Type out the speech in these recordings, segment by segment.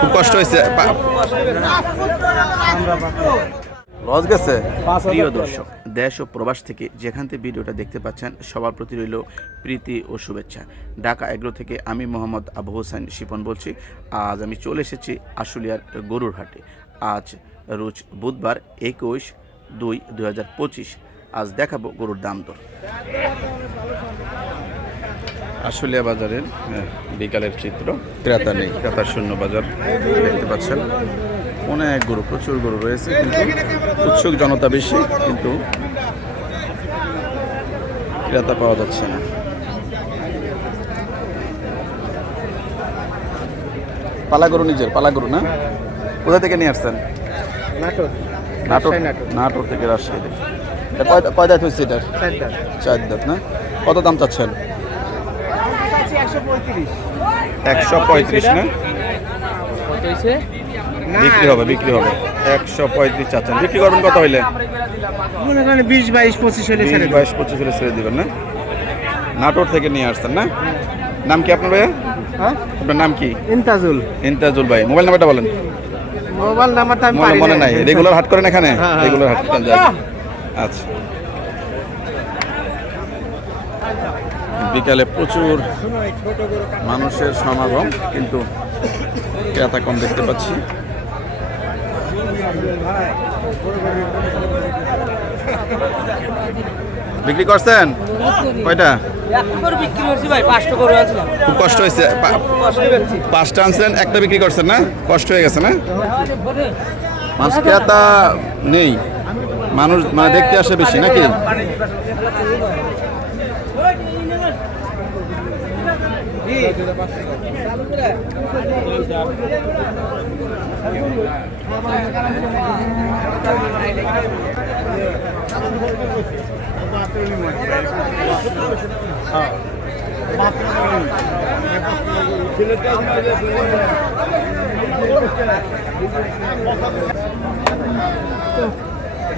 খুব কষ্ট হয়েছে পা- গেছে? প্রিয় দর্শক দেশ ও প্রবাস থেকে যেখান থেকে ভিডিওটা দেখতে পাচ্ছেন সবার প্রতি রইল প্রীতি ও শুভেচ্ছা। ঢাকা এগ্রো থেকে আমি মোহাম্মদ আবু হোসেন শিপন বলছি। আজ আমি চলে এসেছি আশুলিয়ার গরুর হাটে। আজ রোজ বুধবার একুশ দুই দুই হাজার পঁচিশ। আজ দেখাবো গরুর দাম দর। আশুলিয়া বাজারের হ্যাঁ, বিকালের চিত্র। ক্রেতা নেই। ক্রেতার শূন্য বাজার দেখতে পাচ্ছেন। অনেক গরু প্রচুর গরু রয়েছে কিন্তু উৎসুক জনতা বেশি কিন্তু ক্রেতা পাওয়া যাচ্ছে না। পালা গরু নিজের পালা গরু না? কোথা থেকে নিয়ে আসছেন? নাটক নাটোর? নাটোর। থেকে রাজশাহী থেকে। কয় কয় দাঁত হয়েছে এটার? চার দাঁত না? কত দাম চাচ্ছেন? একশো পঁয়ত্রিশ। না? বিক্রি হবে বিক্রি হবে। একশো পঁয়ত্রিশ চাচ্ছেন। বিক্রি করবেন কত হইলে? মনে করেন বিশ বাইশ পঁচিশ হলে ছেড়ে। বাইশ পঁচিশ হলে ছেড়ে দিবেন না? নাটোর থেকে নিয়ে আসছেন না? নাম কি আপনার ভাইয়া? হ্যাঁ? আপনার নাম কি? ইন্তাজুল। ইন্তাজুল ভাই। মোবাইল নাম্বারটা বলেন। মোবাইল নাম্বারটা আমি মনে পারি মনে নাই। রেগুলার হাট করেন এখানে? হ্যাঁ, হ্যাঁ। রেগুলার হাট করেন আচ্ছা। বিকালে প্রচুর মানুষের সমাগম, কিন্তু ক্রেতা কম দেখতে পাচ্ছি। বিক্রি করছেন? কয়টা? খুব কষ্ট হয়েছে। পাঁচটা আনছেন, একটা বিক্রি করছেন না? কষ্ট হয়ে গেছে না? মানুষ ক্রেতা নেই। মানুষ মানে দেখতে আসে বেশি নাকি?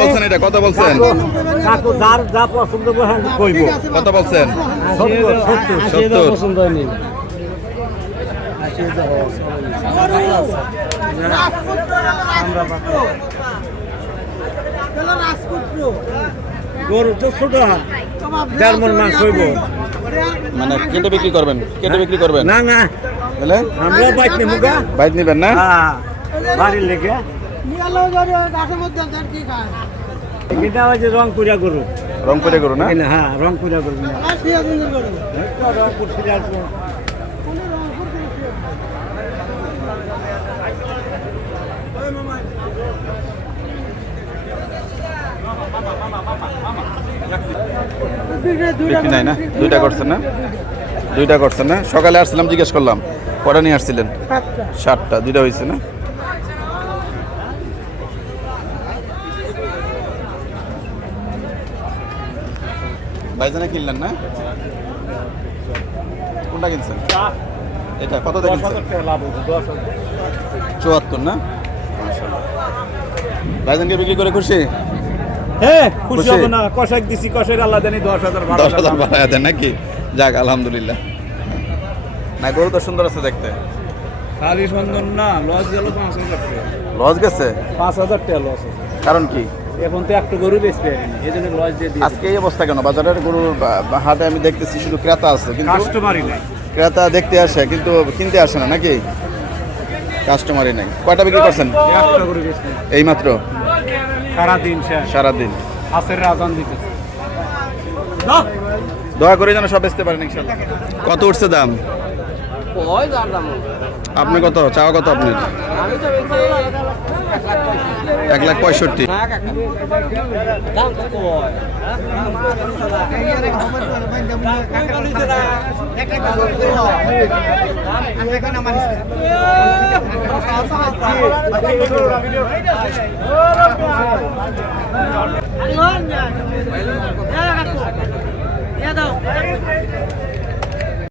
বলছেন এটা কত বলছেন। যার যা পছন্দ কইব। কত বলছেন। সত্তর সত্তর। সত্তর। পছন্দ হয়নি। গরু তো ছোট। দেড় মন মাছ হইব। মানে কেটে বিক্রি করবেন? কেটে বিক্রি করবেন? না না। বুঝলে আমরা বাইক নেব গা। বাইক নেবেন না? হ্যাঁ বাড়ির লেগে। এটা হচ্ছে রং পুরা গরু। রং করে করো না? এখানে, হ্যাঁ রং পুরা গরু না একটা রংপুর সিরাজপুর বিক্রি নাই না? দুইটা করছেন না? দুইটা করছেন না? সকালে আসছিলাম জিজ্ঞেস করলাম। কটা নিয়ে আসছিলেন? সাতটা। দুইটা হয়েছে না? ভাইজানে কিনলেন না? কোনটা কিনছেন? এটা কত কিনছেন? চুয়াত্তর না। ভাইজানকে বিক্রি করে খুশি? হ্যাঁ খুশি? হব না। কষাক দিছি কষের আল্লাহ জানি দশ হাজার দশ হাজার বাড়ায় দেন নাকি? যাক আলহামদুলিল্লাহ। না গরু তো সুন্দর আছে দেখতে। খালি সন্ধান না লস গেল পাঁচ হাজার টাকা। লস গেছে? পাঁচ হাজার টাকা লস আছে কারণ কি? এখন তো একটা গরু বেচতে পারিনি এই জন্য লস দিয়ে দিয়েছি। আজকে এই অবস্থা কেন? বাজারের গরুর হাটে আমি দেখতেছি শুধু ক্রেতা আছে কিন্তু কাস্টমারই নাই। ক্রেতা দেখতে আসে কিন্তু কিনতে আসে না নাকি? কাস্টমারই নাই। কয়টা বিক্রি করছেন? একটা গরু বেচতে এই মাত্র সারাদিন শেষ। সারাদিন। হাসের রাজান দিতে। দয়া করে যেন সব বেচতে পারেন ইনশাল্লাহ। কত উঠছে দাম? আপনার কত? চাওয়া কত আপনি এক লাখ পঁয়ষট্টি। দাও।